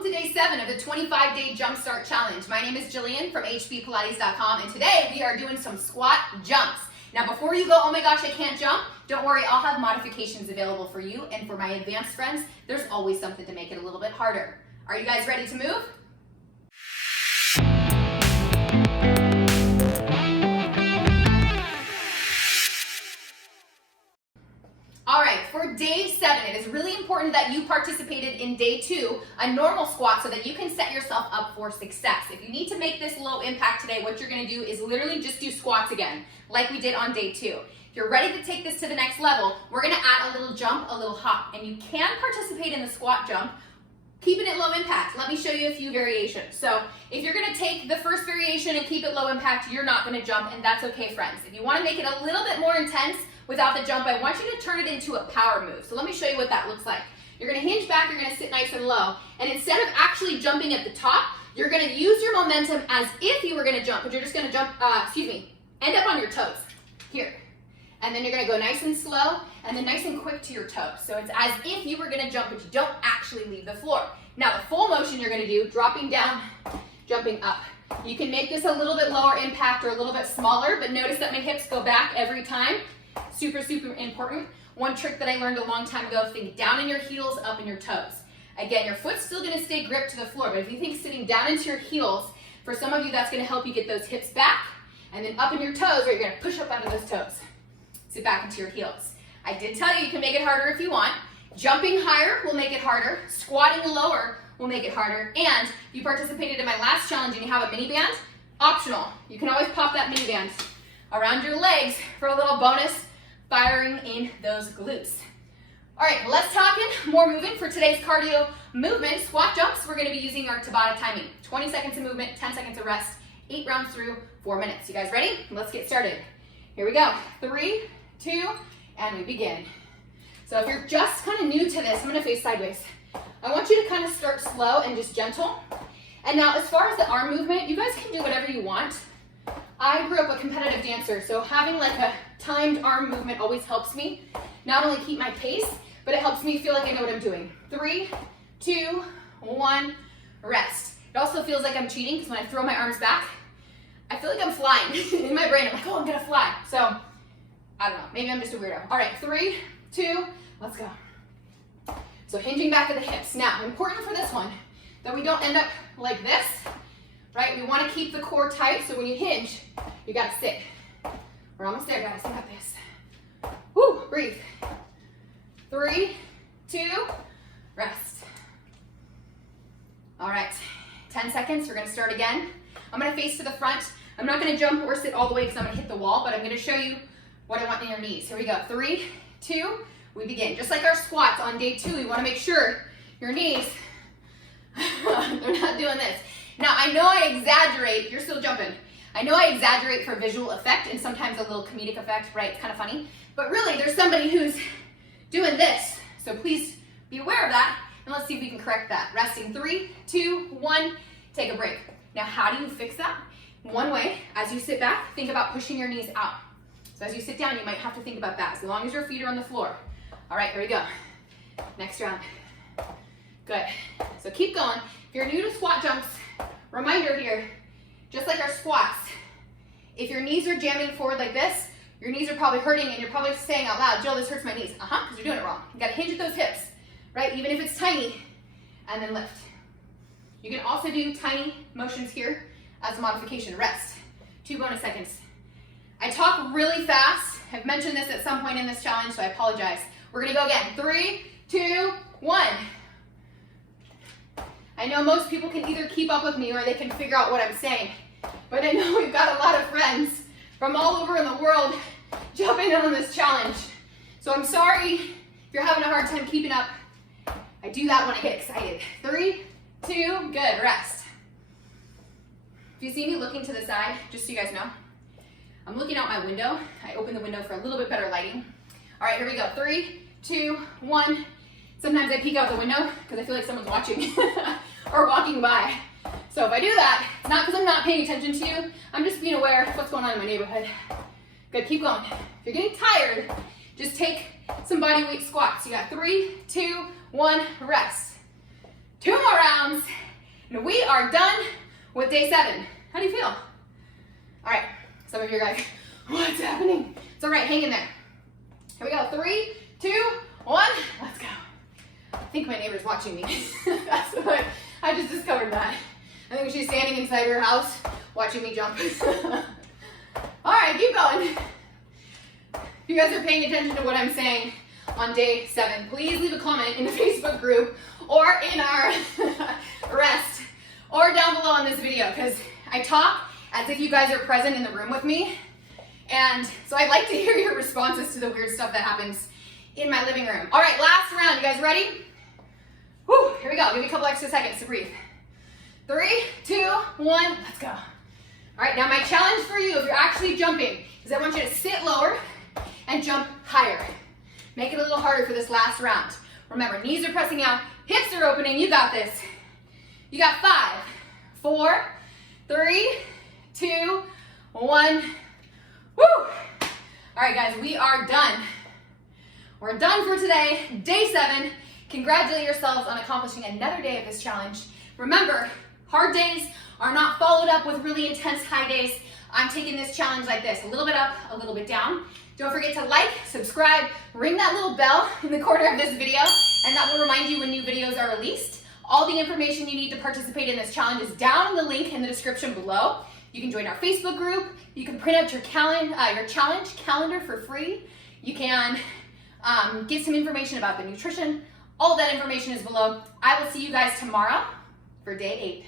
Welcome to day 7 of the 25-day Jumpstart Challenge. My name is Jillian from HBPF.com, and today we are doing some squat jumps. Now before you go, oh my gosh, I can't jump, don't worry, I'll have modifications available for you, and for my advanced friends, there's always something to make it a little bit harder. Are you guys ready to move? All right, for day 7, it is really important that you participated in day 2, a normal squat, so that you can set yourself up for success. If you need to make this low impact today, what you're gonna do is literally just do squats again, like we did on day 2. If you're ready to take this to the next level, we're gonna add a little jump, a little hop, and you can participate in the squat jump, keeping it low impact. Let me show you a few variations. So if you're gonna take the first variation and keep it low impact, you're not gonna jump, and that's okay, friends. If you wanna make it a little bit more intense without the jump, I want you to turn it into a power move. So let me show you what that looks like. You're gonna hinge back, you're gonna sit nice and low, and instead of actually jumping at the top, you're gonna use your momentum as if you were gonna jump, but you're just gonna jump, end up on your toes, here. And then you're gonna go nice and slow, and then nice and quick to your toes. So it's as if you were gonna jump, but you don't actually leave the floor. Now the full motion you're gonna do, dropping down, jumping up. You can make this a little bit lower impact or a little bit smaller, but notice that my hips go back every time. Super, super important. One trick that I learned a long time ago, think down in your heels, up in your toes. Again, your foot's still gonna stay gripped to the floor, but if you think sitting down into your heels, for some of you that's gonna help you get those hips back, and then up in your toes, where you're gonna push up onto those toes. Sit back into your heels. I did tell you can make it harder if you want. Jumping higher will make it harder. Squatting lower will make it harder. And if you participated in my last challenge and you have a mini band, optional. You can always pop that mini band around your legs for a little bonus, firing in those glutes. All right, less talking, more moving. For today's cardio movement, squat jumps, we're gonna be using our Tabata timing. 20 seconds of movement, 10 seconds of rest, 8 rounds through, 4 minutes. You guys ready? Let's get started. Here we go. 3, 2, and we begin. So if you're just kind of new to this, I'm gonna face sideways. I want you to kind of start slow and just gentle. And now as far as the arm movement, you guys can do whatever you want. I grew up a competitive dancer, so having like a timed arm movement always helps me not only keep my pace, but it helps me feel like I know what I'm doing. 3, 2, 1, rest. It also feels like I'm cheating because when I throw my arms back, I feel like I'm flying. In my brain, I'm like, oh, I'm gonna fly. So, I don't know, maybe I'm just a weirdo. All right, 3, 2, let's go. So hinging back at the hips. Now, important for this one, that we don't end up like this, right? We wanna keep the core tight, so when you hinge, you gotta sit. We're almost there, guys, we got this. Woo, breathe. 3, 2, rest. All right, 10 seconds, we're gonna start again. I'm gonna face to the front. I'm not gonna jump or sit all the way because I'm gonna hit the wall, but I'm gonna show you what I want in your knees. Here we go, 3, 2, we begin. Just like our squats on day 2, you wanna make sure your knees, they're not doing this. Now, I know I exaggerate, you're still jumping. I know I exaggerate for visual effect and sometimes a little comedic effect, right? It's kind of funny. But really, there's somebody who's doing this. So please be aware of that, and let's see if we can correct that. Resting, 3, 2, 1, take a break. Now, how do you fix that? One way, as you sit back, think about pushing your knees out. So as you sit down, you might have to think about that, as long as your feet are on the floor. All right, here we go. Next round. Good. So keep going. If you're new to squat jumps, reminder here, just like our squats, if your knees are jamming forward like this, your knees are probably hurting and you're probably saying out loud, Jill, this hurts my knees. Because you're doing it wrong. You gotta hinge at those hips, right? Even if it's tiny, and then lift. You can also do tiny motions here as a modification. Rest. 2 bonus seconds. I talk really fast. I've mentioned this at some point in this challenge, so I apologize. We're gonna go again. 3, 2, 1. I know most people can either keep up with me or they can figure out what I'm saying, but I know we've got a lot of friends from all over in the world jumping in on this challenge. So I'm sorry if you're having a hard time keeping up. I do that when I get excited. 3, 2, good, rest. If you see me looking to the side, just so you guys know, I'm looking out my window. I open the window for a little bit better lighting. All right, here we go. 3, 2, 1. Sometimes I peek out the window because I feel like someone's watching or walking by. So if I do that, it's not because I'm not paying attention to you. I'm just being aware of what's going on in my neighborhood. Good, keep going. If you're getting tired, just take some body weight squats. You got 3, 2, 1, rest. 2 more rounds. rounds, and we are done with day 7. How do you feel? All right, some of you are like, what's happening? It's all right, hang in there. Here we go, 3, 2, 1, let's go. I think my neighbor's watching me. That's what, I just discovered that. I think she's standing inside her house watching me jump. All right, keep going. If you guys are paying attention to what I'm saying on day 7, please leave a comment in the Facebook group or in our rest or down below on this video, because I talk as if you guys are present in the room with me. And so I'd like to hear your responses to the weird stuff that happens in my living room. All right, last round. You guys ready? Woo, here we go. Give me a couple extra seconds to breathe. 3, 2, 1, let's go. All right, now my challenge for you, if you're actually jumping, is I want you to sit lower and jump higher. Make it a little harder for this last round. Remember, knees are pressing out, hips are opening. You got this. You got 5, 4, 3, 2, 1. Woo! All right, guys, we are done. We're done for today, day 7. Congratulate yourselves on accomplishing another day of this challenge. Remember, hard days are not followed up with really intense high days. I'm taking this challenge like this, a little bit up, a little bit down. Don't forget to like, subscribe, ring that little bell in the corner of this video, and that will remind you when new videos are released. All the information you need to participate in this challenge is down in the link in the description below. You can join our Facebook group. You can print out your challenge calendar for free. You can get some information about the nutrition. All of that information is below. I will see you guys tomorrow for day 8.